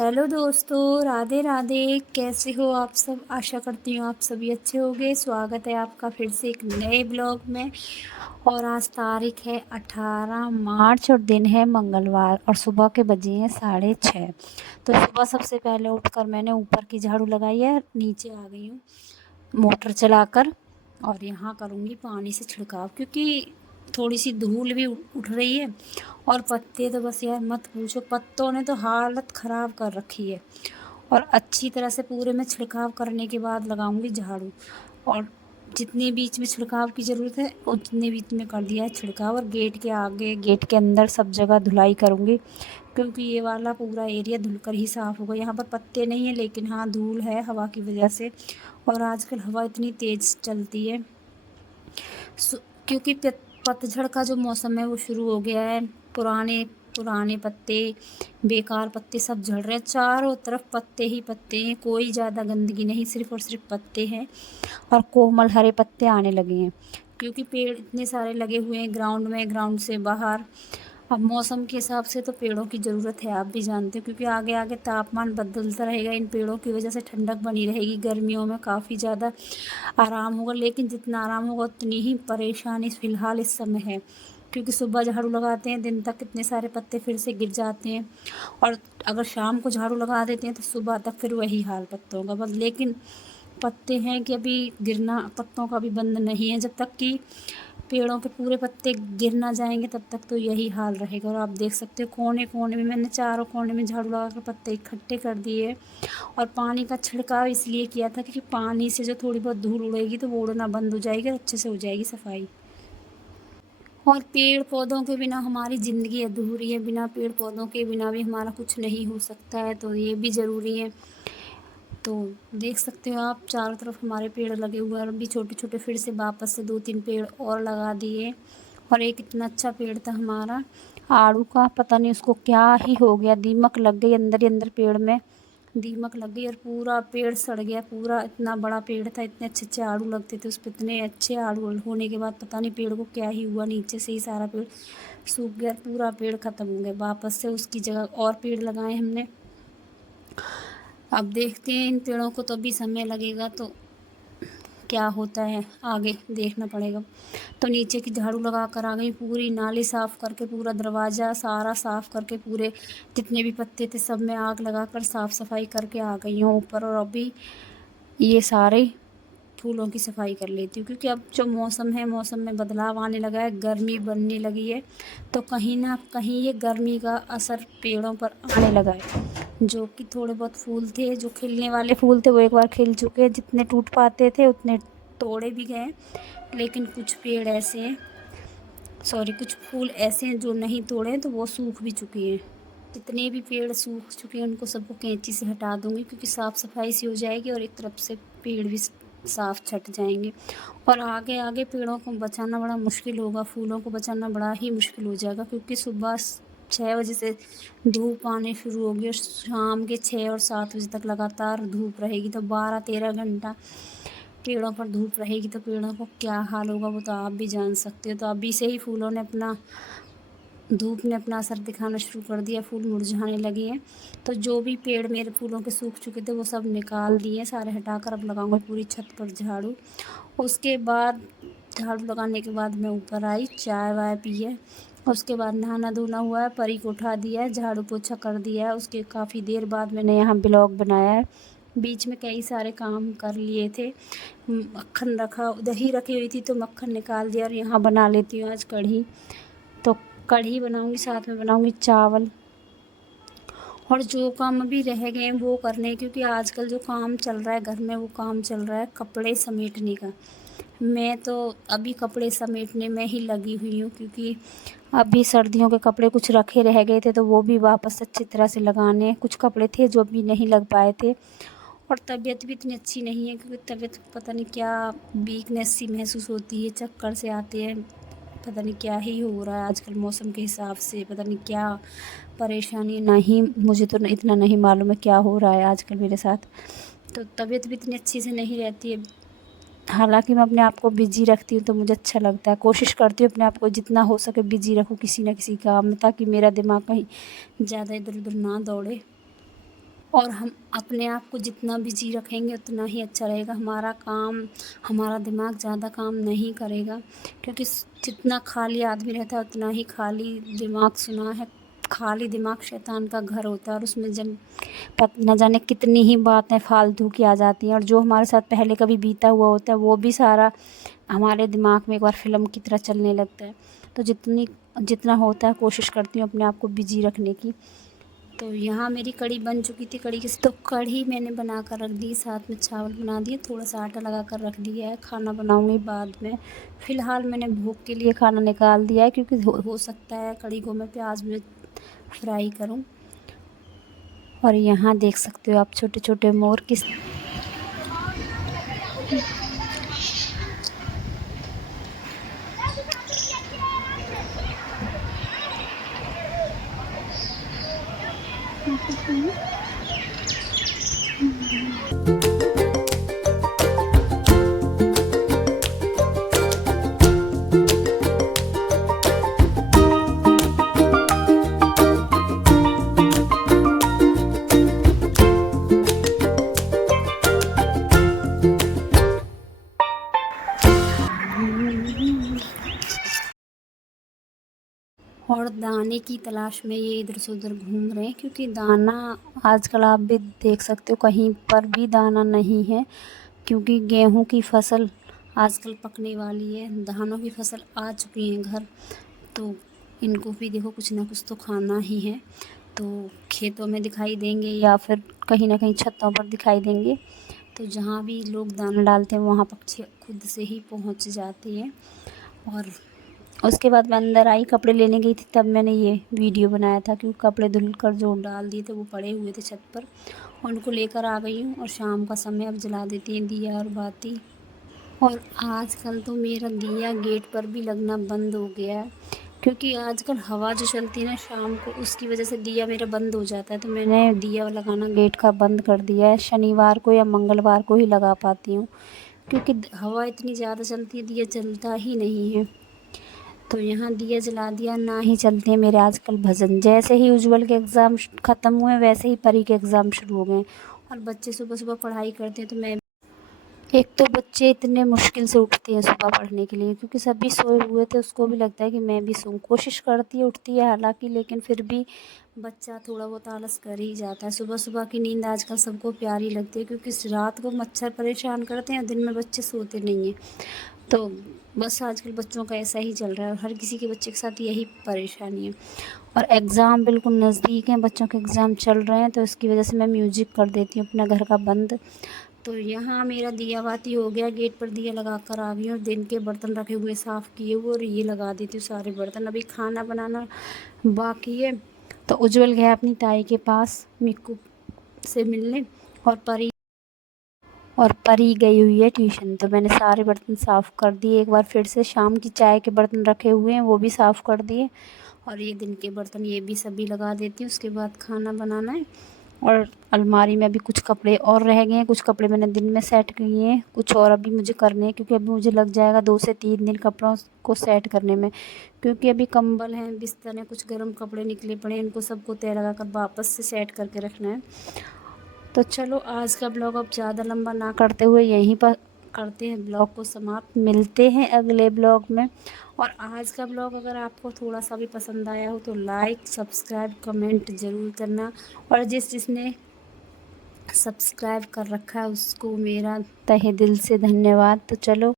Hello दोस्तों, राधे राधे। कैसे हो आप सब? आशा करती हूँ आप सभी अच्छे होंगे। स्वागत है आपका फिर से एक नए ब्लॉग में। और आज तारीख है 18 मार्च और दिन है मंगलवार और सुबह के बजे हैं 6:30। तो सुबह सबसे पहले उठकर मैंने ऊपर की झाड़ू लगाई है, नीचे आ गई हूँ मोटर चलाकर। और यहाँ करूँगी पानी से छिड़काव, क्योंकि थोड़ी सी धूल भी उठ रही है। और पत्ते तो बस यार मत पूछो, पत्तों ने तो हालत ख़राब कर रखी है। और अच्छी तरह से पूरे में छिड़काव करने के बाद लगाऊंगी झाड़ू। और जितने बीच में छिड़काव की ज़रूरत है उतने बीच में कर दिया है छिड़काव। और गेट के आगे, गेट के अंदर सब जगह धुलाई करूँगी, क्योंकि ये वाला पूरा एरिया धुलकर ही साफ़ होगा। यहाँ पर पत्ते नहीं है, लेकिन हाँ धूल है हवा की वजह से। और आजकल हवा इतनी तेज़ चलती है, क्योंकि पतझड़ का जो मौसम है वो शुरू हो गया है। पुराने पुराने पत्ते, बेकार पत्ते सब झड़ रहे हैं। चारों तरफ पत्ते ही पत्ते हैं, कोई ज़्यादा गंदगी नहीं, सिर्फ और सिर्फ पत्ते हैं। और कोमल हरे पत्ते आने लगे हैं, क्योंकि पेड़ इतने सारे लगे हुए हैं ग्राउंड में, ग्राउंड से बाहर। अब मौसम के हिसाब से तो पेड़ों की ज़रूरत है, आप भी जानते हो, क्योंकि आगे आगे तापमान बदलता रहेगा। इन पेड़ों की वजह से ठंडक बनी रहेगी, गर्मियों में काफ़ी ज़्यादा आराम होगा। लेकिन जितना आराम होगा उतनी ही परेशानी फ़िलहाल इस समय है, क्योंकि सुबह झाड़ू लगाते हैं दिन तक कितने सारे पत्ते फिर से गिर जाते हैं। और अगर शाम को झाड़ू लगा देते हैं तो सुबह तक फिर वही हाल पत्तों का बस। लेकिन पत्ते हैं कि अभी गिरना पत्तों का भी बंद नहीं है। जब तक कि पेड़ों के पूरे पत्ते गिर ना जाएंगे तब तक तो यही हाल रहेगा। और आप देख सकते हो कोने कोने में मैंने चारों कोने में झाड़ू लगा कर पत्ते इकट्ठे कर दिए। और पानी का छिड़काव इसलिए किया था क्योंकि पानी से जो थोड़ी बहुत धूल उड़ेगी तो वो उड़ना बंद हो जाएगी और अच्छे से हो जाएगी सफाई। और पेड़ पौधों के बिना हमारी ज़िंदगी अधूरी है, बिना पेड़ पौधों के बिना भी हमारा कुछ नहीं हो सकता है, तो ये भी ज़रूरी है। तो देख सकते हो आप चारों तरफ हमारे पेड़ लगे हुए हैं। और अभी छोटे छोटे फिर से वापस से 2-3 पेड़ और लगा दिए। और एक इतना अच्छा पेड़ था हमारा आड़ू का, पता नहीं उसको क्या ही हो गया, दीमक लग गई अंदर ही अंदर, पेड़ में दीमक लग गई और पूरा पेड़ सड़ गया। पूरा इतना बड़ा पेड़ था, इतने अच्छे अच्छे आड़ू लगते थे उस पर, इतने अच्छे आड़ू होने के बाद पता नहीं पेड़ को क्या ही हुआ, नीचे से ही सारा पेड़ सूख गया, पूरा पेड़ ख़त्म हो गया। वापस से उसकी जगह और पेड़ लगाए हमने। अब देखते हैं इन पेड़ों को, तो अभी समय लगेगा, तो क्या होता है आगे देखना पड़ेगा। तो नीचे की झाड़ू लगा कर आ गई, पूरी नाली साफ़ करके, पूरा दरवाज़ा सारा साफ़ करके, पूरे जितने भी पत्ते थे सब में आग लगाकर साफ़ सफाई करके आ गई हूँ ऊपर। और अभी ये सारे फूलों की सफाई कर लेती हूँ, क्योंकि अब जो मौसम है, मौसम में बदलाव आने लगा है, गर्मी बनने लगी है। तो कहीं ना कहीं ये गर्मी का असर पेड़ों पर आने लगा है। जो कि थोड़े बहुत फूल थे, जो खिलने वाले फूल थे वो एक बार खिल चुके हैं, जितने टूट पाते थे उतने तोड़े भी गए। लेकिन कुछ पेड़ ऐसे हैं, सॉरी, कुछ फूल ऐसे हैं जो नहीं तोड़े हैं, तो वो सूख भी चुके हैं। जितने भी पेड़ सूख चुके हैं उनको सबको कैंची से हटा दूंगी, क्योंकि साफ़ सफाई सी हो जाएगी और एक तरफ से पेड़ भी साफ छट जाएंगे। और आगे आगे पेड़ों को बचाना बड़ा मुश्किल होगा, फूलों को बचाना बड़ा ही मुश्किल हो जाएगा, क्योंकि सुबह 6 बजे से धूप आने शुरू होगी और शाम के 6 और 7 बजे तक लगातार धूप रहेगी। तो 12-13 घंटा पेड़ों पर धूप रहेगी, तो पेड़ों को क्या हाल होगा वो तो आप भी जान सकते हो। तो अभी से ही फूलों ने अपना धूप ने अपना असर दिखाना शुरू कर दिया, फूल मुरझाने लगे हैं। तो जो भी पेड़ मेरे फूलों के सूख चुके थे वो सब निकाल दिए सारे, हटाकर अब लगाऊंगा पूरी छत पर झाड़ू। उसके बाद झाड़ू लगाने के बाद मैं ऊपर आई, चाय वाय पिए। उसके बाद नहाना धोना हुआ है, परी को उठा दिया है, झाड़ू पोछा कर दिया है। उसके काफ़ी देर बाद मैंने यहाँ ब्लॉग बनाया है। बीच में कई सारे काम कर लिए थे, मक्खन रखा, दही रखी हुई थी तो मक्खन निकाल दिया। और यहाँ बना लेती हूँ आज कढ़ी। तो कढ़ी बनाऊंगी, साथ में बनाऊंगी चावल। और जो काम अभी रह गए हैं वो करने, क्योंकि आजकल जो काम चल रहा है घर में वो काम चल रहा है कपड़े समेटने का। मैं तो अभी कपड़े समेटने में ही लगी हुई हूँ, क्योंकि अभी सर्दियों के कपड़े कुछ रखे रह गए थे तो वो भी वापस अच्छी तरह से लगाने। कुछ कपड़े थे जो अभी नहीं लग पाए थे। और तबीयत भी इतनी अच्छी नहीं है, क्योंकि तबीयत पता नहीं क्या वीकनेस सी महसूस होती है, चक्कर से आते हैं, पता नहीं क्या ही हो रहा है आजकल मौसम के हिसाब से, पता नहीं क्या परेशानी, नहीं मुझे तो इतना नहीं मालूम है क्या हो रहा है आजकल मेरे साथ। तो तबीयत भी इतनी अच्छी से नहीं रहती है। हालांकि मैं अपने आप को बिजी रखती हूँ तो मुझे अच्छा लगता है, कोशिश करती हूँ अपने आप को जितना हो सके बिजी रखूँ किसी न किसी काम में, ताकि मेरा दिमाग कहीं ज़्यादा इधर उधर ना दौड़े। और हम अपने आप को जितना बिजी रखेंगे उतना ही अच्छा रहेगा। हमारा दिमाग ज़्यादा काम नहीं करेगा, क्योंकि जितना खाली आदमी रहता है उतना ही खाली दिमाग, सुना है खाली दिमाग शैतान का घर होता है, और उसमें न जाने कितनी ही बातें फालतू की आ जाती हैं, और जो हमारे साथ पहले कभी बीता हुआ होता है वो भी सारा हमारे दिमाग में एक बार फ़िल्म की तरह चलने लगता है। तो जितना होता है कोशिश करती हूँ अपने आप को बिजी रखने की। तो यहाँ मेरी कढ़ी बन चुकी थी। कढ़ी मैंने बना कर रख दी, साथ में चावल बना दिए, थोड़ा सा आटा लगा कर रख दिया है, खाना बनाऊँगी बाद में। फ़िलहाल मैंने भूख के लिए खाना निकाल दिया है, क्योंकि हो सकता है कढ़ी को मैं प्याज में फ्राई करूँ। और यहाँ देख सकते हो आप छोटे छोटे मोर किस और दाने की तलाश में ये इधर से उधर घूम रहे हैं, क्योंकि दाना आजकल आप भी देख सकते हो कहीं पर भी दाना नहीं है, क्योंकि गेहूं की फसल आजकल पकने वाली है, धानों की फसल आ चुकी है घर। तो इनको भी देखो कुछ ना कुछ तो खाना ही है, तो खेतों में दिखाई देंगे या फिर कहीं ना कहीं छतों पर दिखाई देंगे। तो जहाँ भी लोग दाना डालते हैं वहाँ पक्षी खुद से ही पहुँच जाते हैं। और उसके बाद मैं अंदर आई, कपड़े लेने गई थी, तब मैंने ये वीडियो बनाया था, क्योंकि कपड़े धुल कर जो डाल दिए थे वो पड़े हुए थे छत पर, और उनको लेकर आ गई हूँ। और शाम का समय अब जला देती हैं दिया और बाती। और आजकल तो मेरा दिया गेट पर भी लगना बंद हो गया है, क्योंकि आजकल हवा जो चलती है ना शाम को, उसकी वजह से दिया मेरा बंद हो जाता है। तो मैंने दिया लगाना गेट का बंद कर दिया है, शनिवार को या मंगलवार को ही लगा पाती हूँ, क्योंकि हवा इतनी ज़्यादा चलती है दिया जलता ही नहीं है। तो यहाँ दिया जला दिया, ना ही चलते हैं मेरे आजकल भजन। जैसे ही उज्जवल के एग्ज़ाम ख़त्म हुए वैसे ही परी के एग्ज़ाम शुरू हो गए, और बच्चे सुबह सुबह पढ़ाई करते हैं। तो मैं, एक तो बच्चे इतने मुश्किल से उठते हैं सुबह पढ़ने के लिए, क्योंकि सभी सोए हुए थे, उसको भी लगता है कि मैं भी सोऊं, कोशिश करती है उठती है हालांकि, लेकिन फिर भी बच्चा थोड़ा बहुत आलस कर ही जाता है। सुबह सुबह की नींद आजकल सबको प्यारी लगती है, क्योंकि रात को मच्छर परेशान करते हैं, दिन में बच्चे सोते नहीं हैं। तो बस आजकल बच्चों का ऐसा ही चल रहा है, और हर किसी के बच्चे के साथ यही परेशानी है। और एग्ज़ाम बिल्कुल नज़दीक हैं, बच्चों के एग्ज़ाम चल रहे हैं, तो इसकी वजह से मैं म्यूजिक कर देती हूँ अपना घर का बंद। तो यहाँ मेरा दिया बाती हो गया, गेट पर दिया लगा कर आ गई हूँ, और दिन के बर्तन रखे हुए साफ़ किए हुए, और ये लगा देती हूँ सारे बर्तन। अभी खाना बनाना बाकी है। तो उज्जवल गया अपनी ताई के पास मिक्कू से मिलने, और परी गई हुई है ट्यूशन। तो मैंने सारे बर्तन साफ़ कर दिए, एक बार फिर से शाम की चाय के बर्तन रखे हुए हैं वो भी साफ़ कर दिए, और ये दिन के बर्तन ये भी सभी लगा देती हूँ। उसके बाद खाना बनाना है। और अलमारी में अभी कुछ कपड़े और रह गए हैं, कुछ कपड़े मैंने दिन में सेट किए हैं, कुछ और अभी मुझे करने हैं, क्योंकि अभी मुझे लग जाएगा 2 से 3 दिन कपड़ों को सेट करने में, क्योंकि अभी कंबल हैं, बिस्तर हैं, कुछ गर्म कपड़े निकले पड़े हैं, इनको सबको तय लगा कर वापस से सेट करके रखना है। तो चलो आज का ब्लॉग अब ज़्यादा लंबा ना करते हुए यहीं पर करते हैं ब्लॉग को समाप्त। मिलते हैं अगले ब्लॉग में। और आज का ब्लॉग अगर आपको थोड़ा सा भी पसंद आया हो तो लाइक सब्सक्राइब कमेंट ज़रूर करना, और जिसने सब्सक्राइब कर रखा है उसको मेरा तहे दिल से धन्यवाद। तो चलो